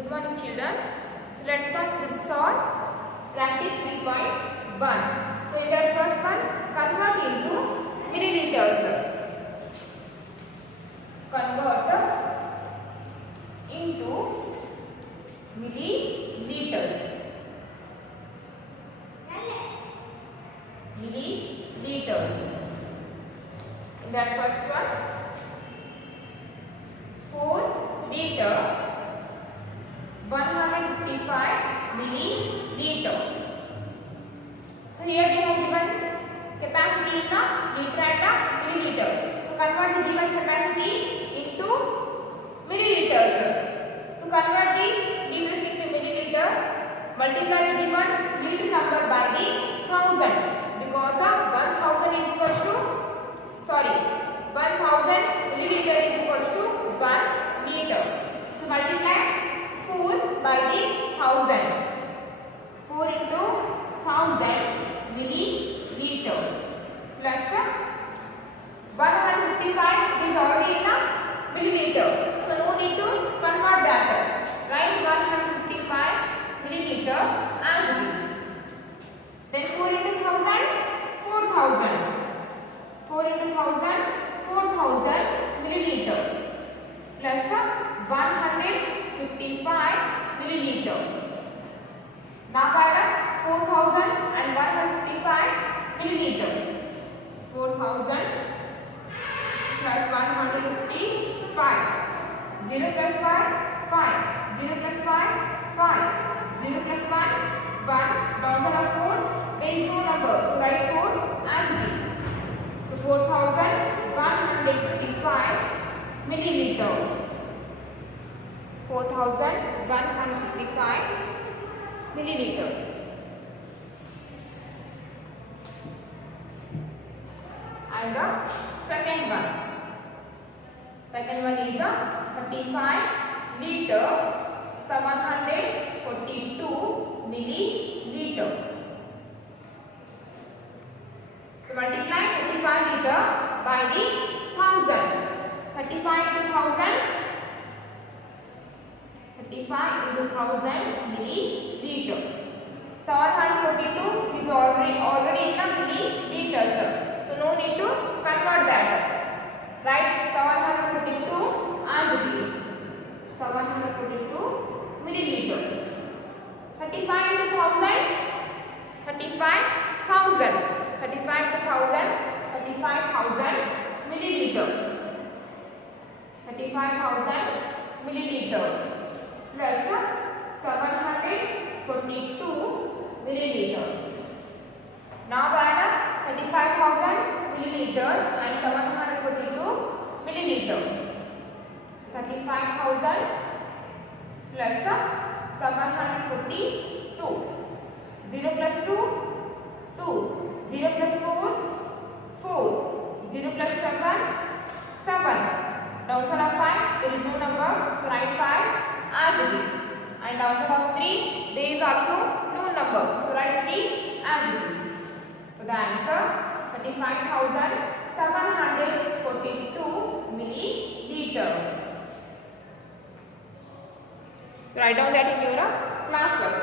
Good morning, children. So let's start with solve practice 3.1. So in that first one, convert into milliliters. Convert into milliliters. Milliliters. In that first one, 4 liter 155 milliliter. So here they have given capacity in liter and milliliter. So convert the given capacity into milliliters. To convert the liters into milliliter, multiply the given liter number by the 1000 because 1000 is equal to 1000 milliliter is equal to 1 liter. So multiply 4 by the 1000. 4 into 1000 milliliter plus 155 is already in a milliliter. So no need to convert that. Write 155 milliliter as it is. Then 4 into 1000, 4000. 4 into 1000, 4000 milliliter plus 155 milliliter. Now add up 4000 and 155 milliliter. 4000 plus 155. 0 plus 5, 5. 0 plus 5, 5. 0 plus 1, 1. Thousand of 4, there is no number. So write 4 as it is. So 4155 milliliter. 4155 milliliter. And the second one. Second one is a 35 liter 742 milliliter. So multiply 35 liter by the 1000. 35 into 1000. 35 into 1000 milliliter. 742 is already in a milliliters. So no need to convert that. Write 742 as it is. 742 milliliter. 35 into 1000. 35,000. 35 to 1000. 35,000 milliliter. 35,000 milliliter. Plus 742 milliliter. Now add 35,000 milliliter and 742 milliliter. 35,000 plus 742. 0 plus 2, 2. 0 plus 4, 4. 0 plus 7, 7. Downside of 5, there is no number. So write 5 as it is. And downside of 3, there is also no number. So write 3 as it is. So the answer 35,742 milliliter. Write down that in your classwork.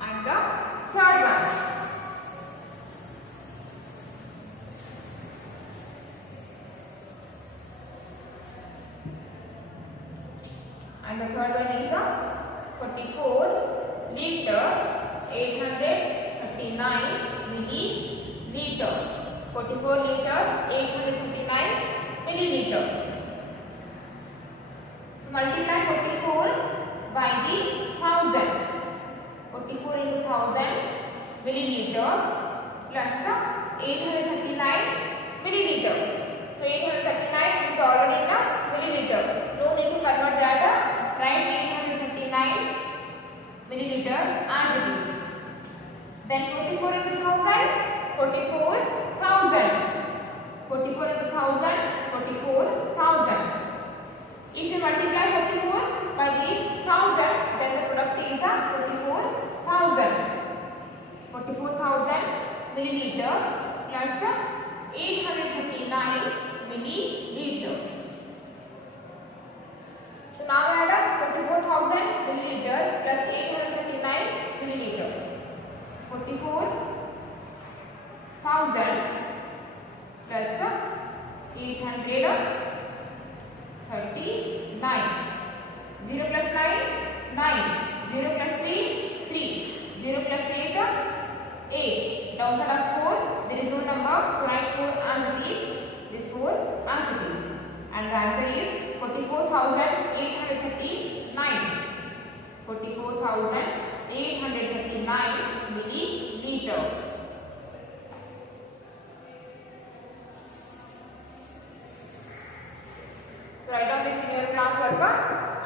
And the third one. And the third one is a 44 liter 839 milliliter. 44 liter 839 milliliter. So multiply 44 by the 1000. 44 into 1000 milliliter plus 839 milliliter. So 839 is already in a milliliter. No need to convert that. Write 839 milliliter as it is. Then 44 into 1000, 44,000. 44 into 1,000, 44,000. If you multiply 44 by the 1,000, then the product is 44,000. 44,000 milliliter plus 839 milliliter. So now add up 44,000 milliliter plus 839 milliliter. 44,000 plus 839. 0 plus 9, 9. 0 plus 3, 3. 0 plus 8, 8. Downside of 4, there is no number, so write 4 as it is. This 4 as it is. And the answer is 44,839. 44,839 milliliter. Write down this in your class work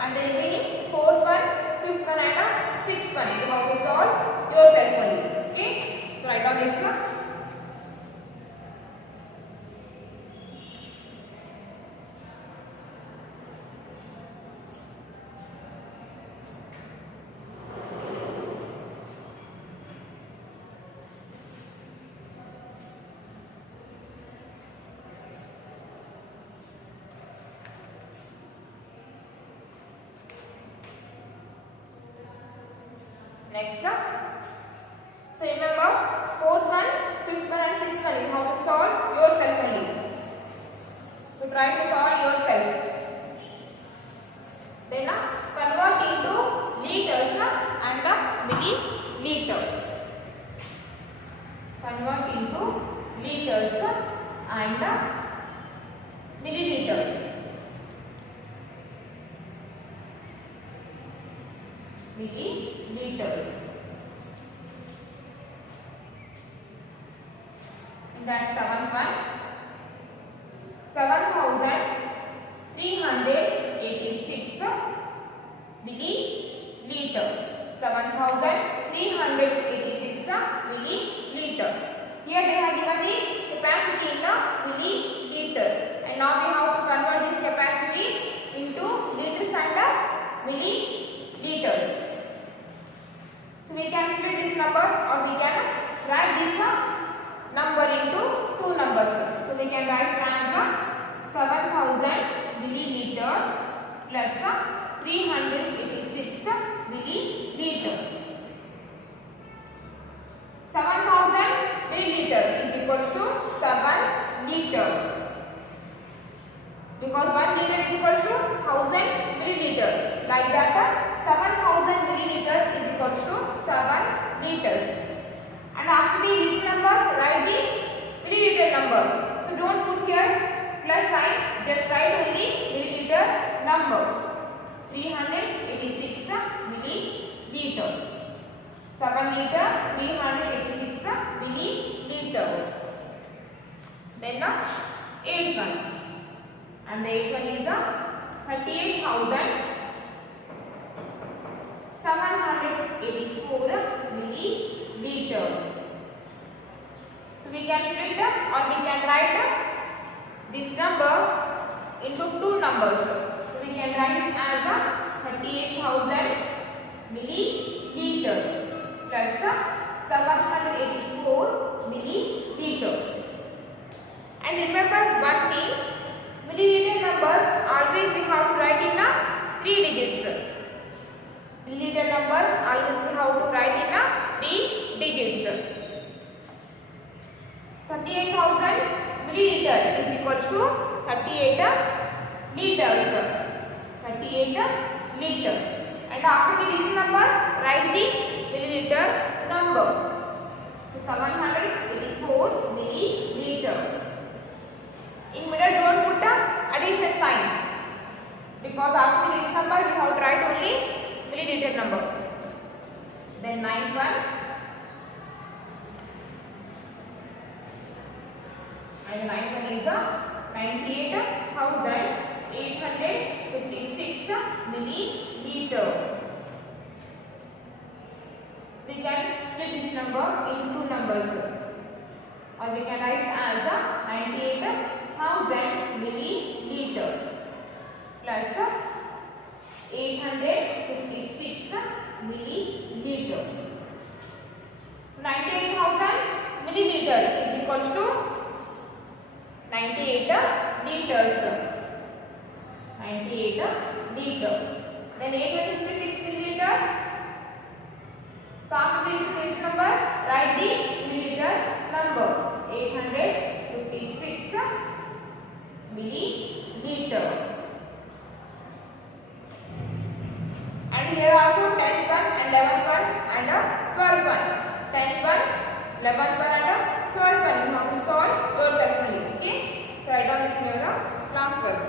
and the remaining 4th one, 5th one and 6th one you have to solve yourself only. Okay? So write down this one. Next, so remember 4th one, 5th one and 6th one you have to solve yourself only. So try to solve yourself. Then convert into liters and milliliter. Convert into liters and milliliters. Milliliters. That's 7th one. 7,386 milliliter. 7,386 milliliter. Here they have given the capacity in the milliliter, and now we have to convert this capacity into liters and milliliters. So we can split this number or we can write this number into two numbers. So we can write as 7,000 milliliter plus 386 milliliter. 7,000 milliliter is equals to 7 liter. Because 1 liter is equals to 1000 milliliter. Like that, 7,000 milliliter is equals to 7 liters. And after the liter number, write the milliliter number. So don't put here plus sign, just write only milliliter number. 386 milliliter. 7 liter, 386 milliliter. Then 8th one. And the 8th one is 38,784 milliliter. So we can split or we can write this number into two numbers. So we can write it as 38,000 milliliter plus 784 milliliter. And remember one thing, milliliter number always we have to write in 3 digits. Milliliter number always we have to write in 3 digits. 38,000 milliliter is equals to 38 liters. 38 liter. And after the liter number, write the milliliter number. So 784 milliliter. In middle, don't put the addition sign, because after the liter number we have to write only milliliter number. Then 9th one. And 9th one is 98,856 milliliter. We can split this number in two numbers. or we can write as 98,000 milliliter plus 856 milliliter. So 98,000 milliliter is equals to 98 liters. 98 liter. Then 856 milliliter. So after the unit number, write the milliliter number. 856 milliliter. And here also 10th one and 11th one and 12th one. 10th one, 11th one and 12th one. You have to solve yourself only. Okay? So write down this in your class work.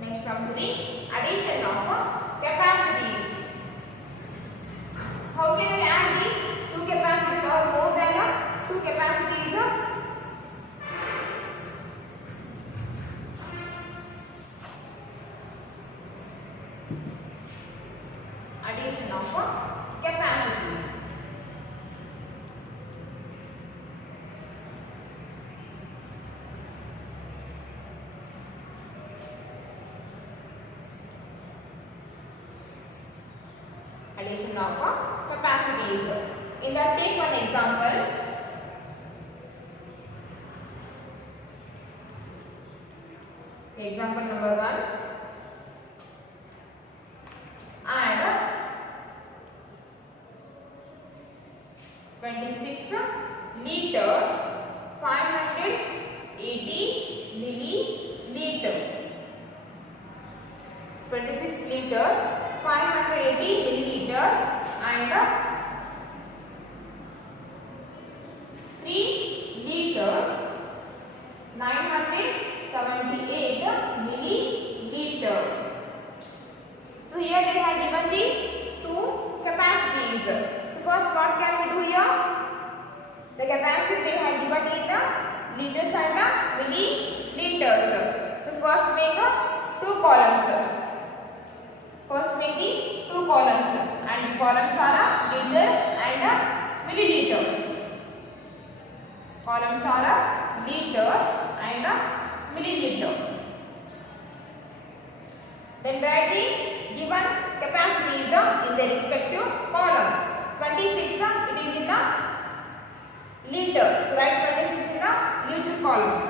Next come to the addition of capacities. How can we add the two capacities or more than two capacities? Addition of capacities. Addition of capacities. In that, take one example. Example number 1. Add 26 liter 580 milliliter. 26 liter 580 milliliter and 3 liter 978 milliliter. So here they have given the two capacities. So first, what can we do here? The capacity they have given in the liters and milliliters. So first make two columns. First make the two columns, and the columns are liter and milliliter. Columns are liter and milliliter. Then write the given capacities in their respective column. 26 it is in the liter, so write 26 in the liter column.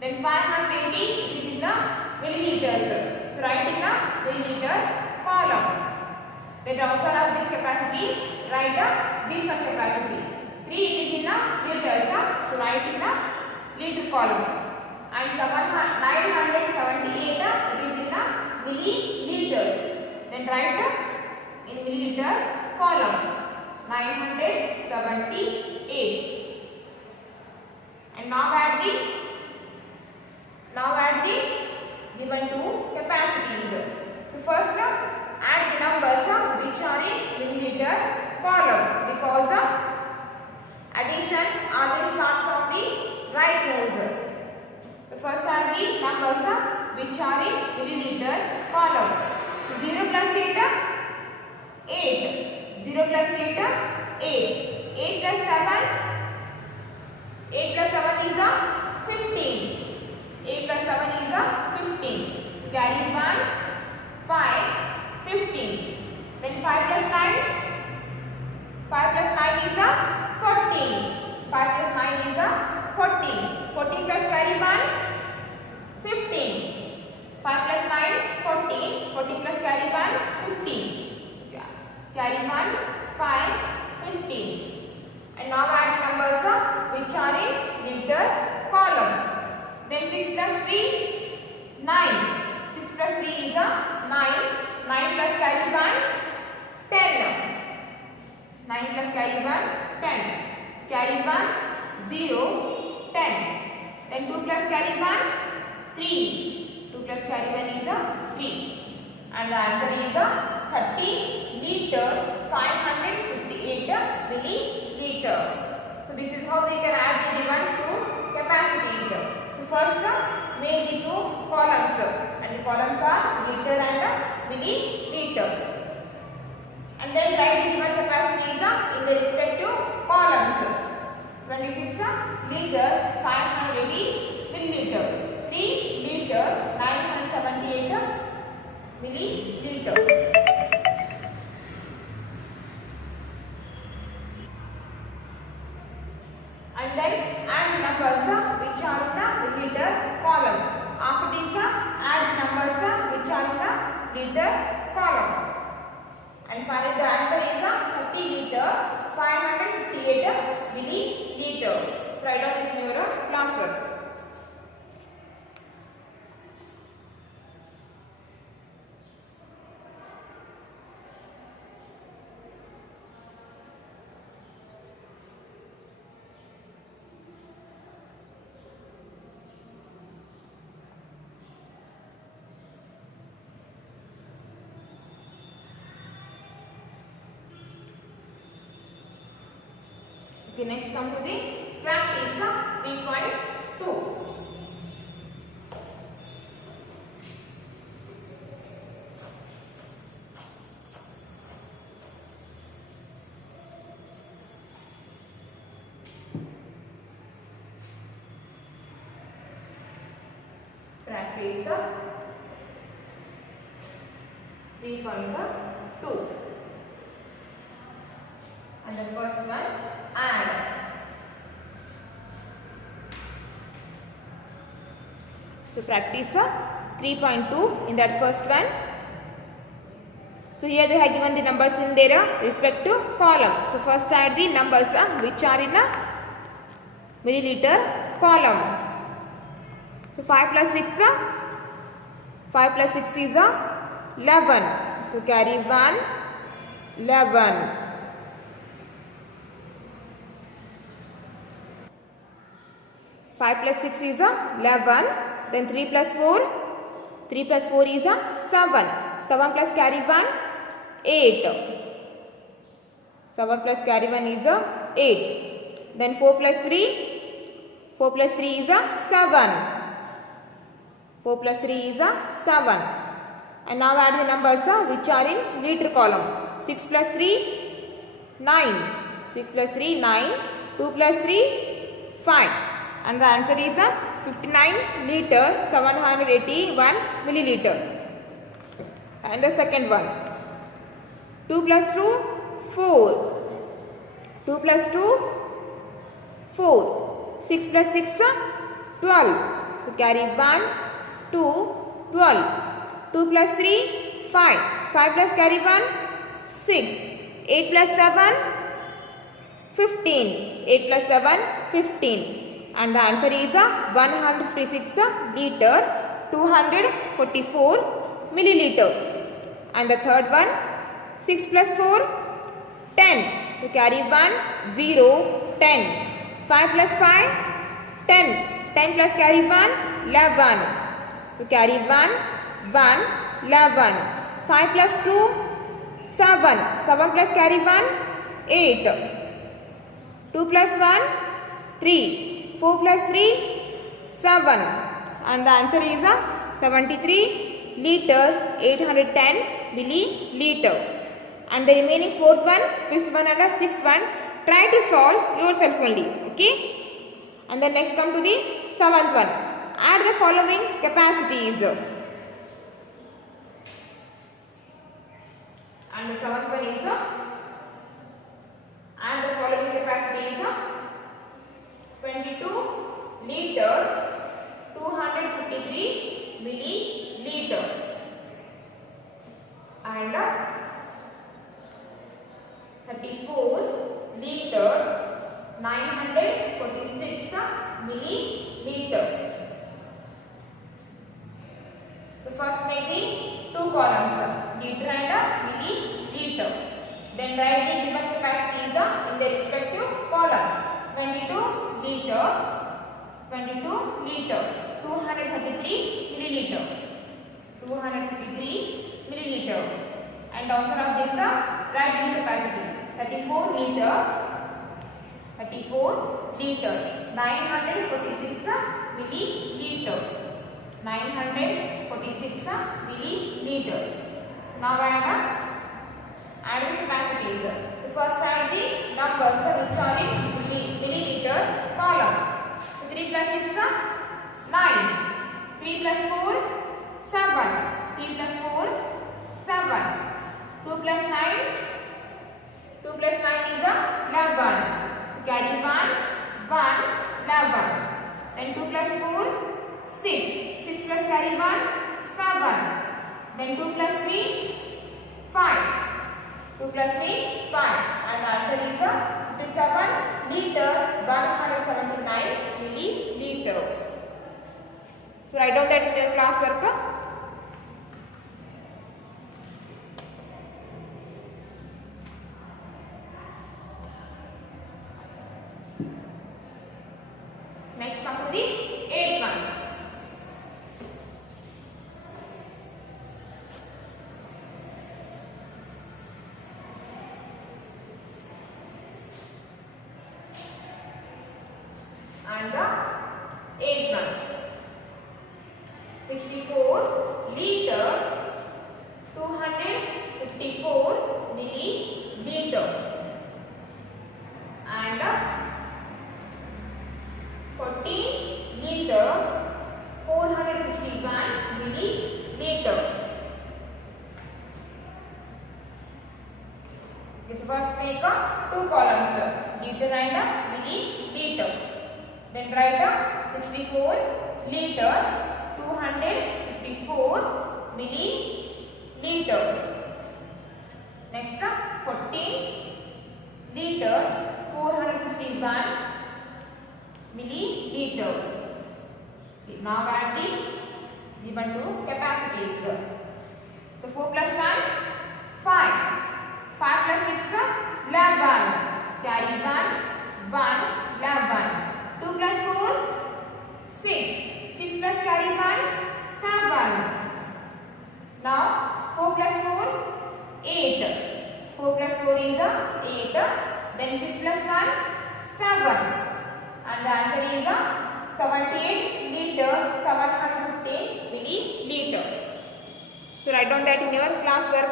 Then 580 it is in the milliliters, so write in the milliliter column. Then also have this capacity, write this capacity. 3 it is in the liters, so write in the liter column. And 978 it is in the milliliters. Then write in milliliter column. 978. And now add the given two capacities. So first add the numbers which are in milliliter column, because addition always starts from the rightmost. So first add the numbers which are in milliliter column. 0 plus 8, 8. 0 plus 8, 8. 8 plus 7, 8 plus 7 is 15. 8 plus 7 is 15. Carry 1, 5, 15. Then 5 plus 9, 5 plus 9 is 14. 5 plus 9 is 14. 14 plus carry 1, 15. 5 plus 9, 14. 14 carry 1, 5, 15. And now add the numbers which are in liter column. Then 6 plus 3, 9. 6 plus 3 is 9. 9 plus carry 1, 10. 9 plus carry 1, 10. Carry 1, 0, 10. Then 2 plus carry 1, 3. 2 plus carry 1 is 3. And the answer is 30 liter 558 milliliter. So this is how we can add the given two capacities. So first make the two columns, and the columns are liter and milliliter. And then write the given capacities in the respective columns. 26 liter 580 milliliter, 3 liter 978 milliliter. And then add numbers which are in the milliliter column. After this, add numbers which are in the liter column. And finally, the answer is 30 liter 558 milliliter. Write down this in your classwork. Okay, next come to the practice 3.2. Practice 3.2. And the first one, add. So practice 3.2 in that first one. So here they have given the numbers in their respective column. So first add the numbers which are in a milliliter column. So 5 plus 6, 5 plus 6 is 11. So carry 1, 11. 5 plus 6 is 11. Then 3 plus 4. 3 plus 4 is 7. 7 plus carry 1, 8. 7 plus carry 1 is 8. Then 4 plus 3. 4 plus 3 is 7. 4 plus 3 is 7. And now add the numbers which are in liter column. 6 plus 3, 9. 6 plus 3, 9. 2 plus 3, 5. And the answer is 59 liter 781 milliliter. And the second one, 2 plus 2, 4. 2 plus 2, 4. 6 plus 6, 12. So carry 1, 2, 12. 2 plus 3, 5. 5 plus carry 1, 6. 8 plus 7, 15. 8 plus 7, 15. And the answer is 156 liter 244 milliliter. And the third one, 6 plus 4, 10. So carry 1, 0, 10. 5 plus 5, 10. 10 plus carry 1, 11. So carry 1, 1, 11. 5 plus 2, 7. 7 plus carry 1, 8. 2 plus 1, 3. 4 plus 3, 7. And the answer is 73 liter 810 milliliter. And the remaining fourth one, fifth one and the sixth one, try to solve yourself only. Okay. And then next come to the seventh one. Add the following capacities. And the seventh one is add the following capacities. 22 liter 253 milliliter. And milliliter. So first make the two columns, liter and milliliter. Then write the given capacity is in the respective column. 22 liter, 233 milliliter, 253 milliliter. And answer of this, write this capacity. 34 liter, 34 liters, 946 milliliter, 946 milliliter. Now adding capacities. The first add the numbers which are in milliliter column. So 3 plus 6, 9. 3 plus 4, 7. 3 plus 4, 7. 2 plus 9, 2 plus 9 is 11. Carry 1, 11. Then 2 plus 4, 6. 6 plus carry 1, 7. Then 2 plus 3, 5. 2 plus 3, 5. And the answer is 57 liter, 179 milliliter. So write down that in your class work. Next come to the 8th one. And the 8th one. 64 liter, 254 milliliter. And 14 liter, 461 milliliter. This first make two columns, liter and milliliter. Then write 64 liter, 254 milliliter. Next 14 liter, 461 milliliter. Now add the given two capacities. So 4 plus 1, 5. 5 plus 6, 11. Carry 1, 11. 2 plus 4, 6. 6 plus carry 1, 7. Now 4 plus 4, 8. 4 plus 4 is 8. Then 6 plus 1, 7. And the answer is 78 liter, 715 milliliter. So write down that in your class work.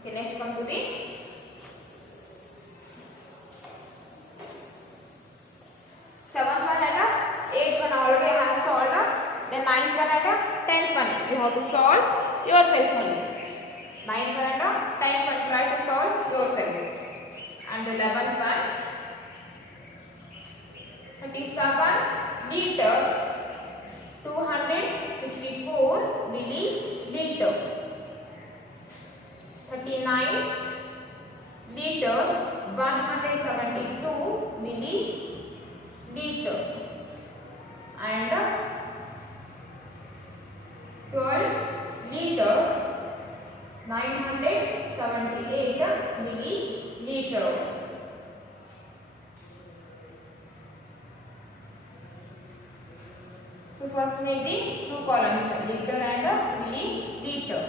Okay, next come to the 7th one and 8th one already I have solved. Then 9th one and 10th one you have to solve yourself only. 9th one and 10th one try to solve yourself. And 11th one, 37 liter, 264 milliliter. 39 liter, 172 milliliter. And 12 liter, 978 milliliter. So first make the two columns, liter and milliliter.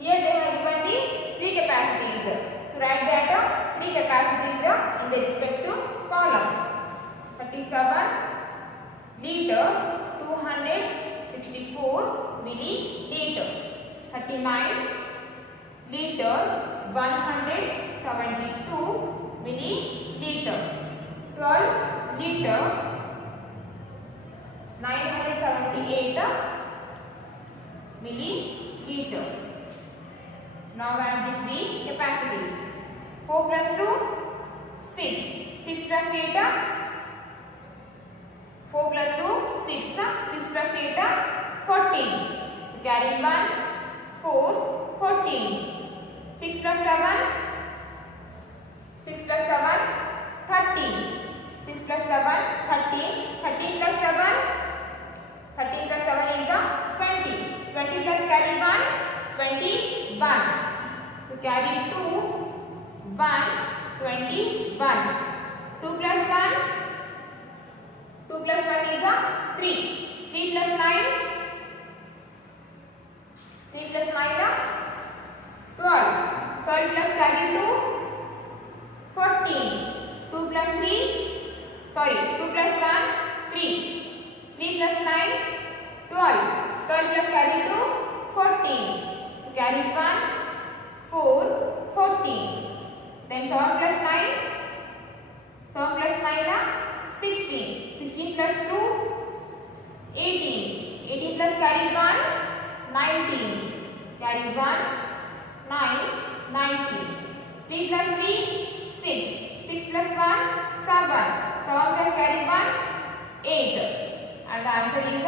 Here they have given the three capacities. So write that three capacities in the respective column. 37 liter, 264 milliliter. 39 liter, 172 milliliter. 12 liter, 978 milliliter. Now add the three capacities. 4 plus 2, 6. 6 plus 8, 4 plus 2, 6. 6 plus 8, 14. So carry 1, 4, 14. 6 plus 7, 6 plus 7, 13. 6 plus 7, 13. 13 plus 7, 13 plus 7 is 20. 20 plus carry 1, 21. So carry 2, 1, 21. 2 plus 1, 2 plus 1 is 3. 3 plus 9, 3 plus 9, 12. 12 plus carry 2, 14. 2 plus 3, sorry, 2 plus 1, 3. 3 plus 9, 12. 12 plus carry 2, 14. So carry 1, 4, 14. Then 7 plus 9, 7 plus 9, 16. 16 plus 2, 18. 18 plus carry 1, 19. Carry 1, 9, 19. 3 plus 3, 6. 6 plus 1, 7. 7 plus carry 1, 8. And the answer is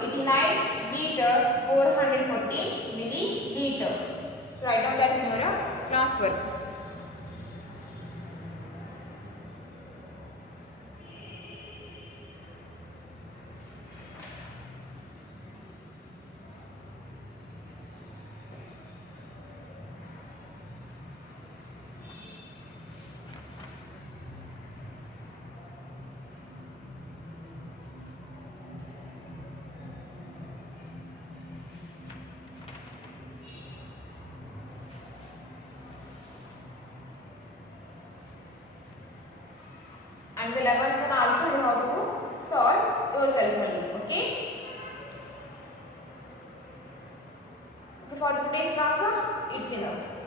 89 liter 440 milliliter. So write down that in your class work. And the 11th one also you have to solve yourself only. Okay? Okay, for today's class, it's enough.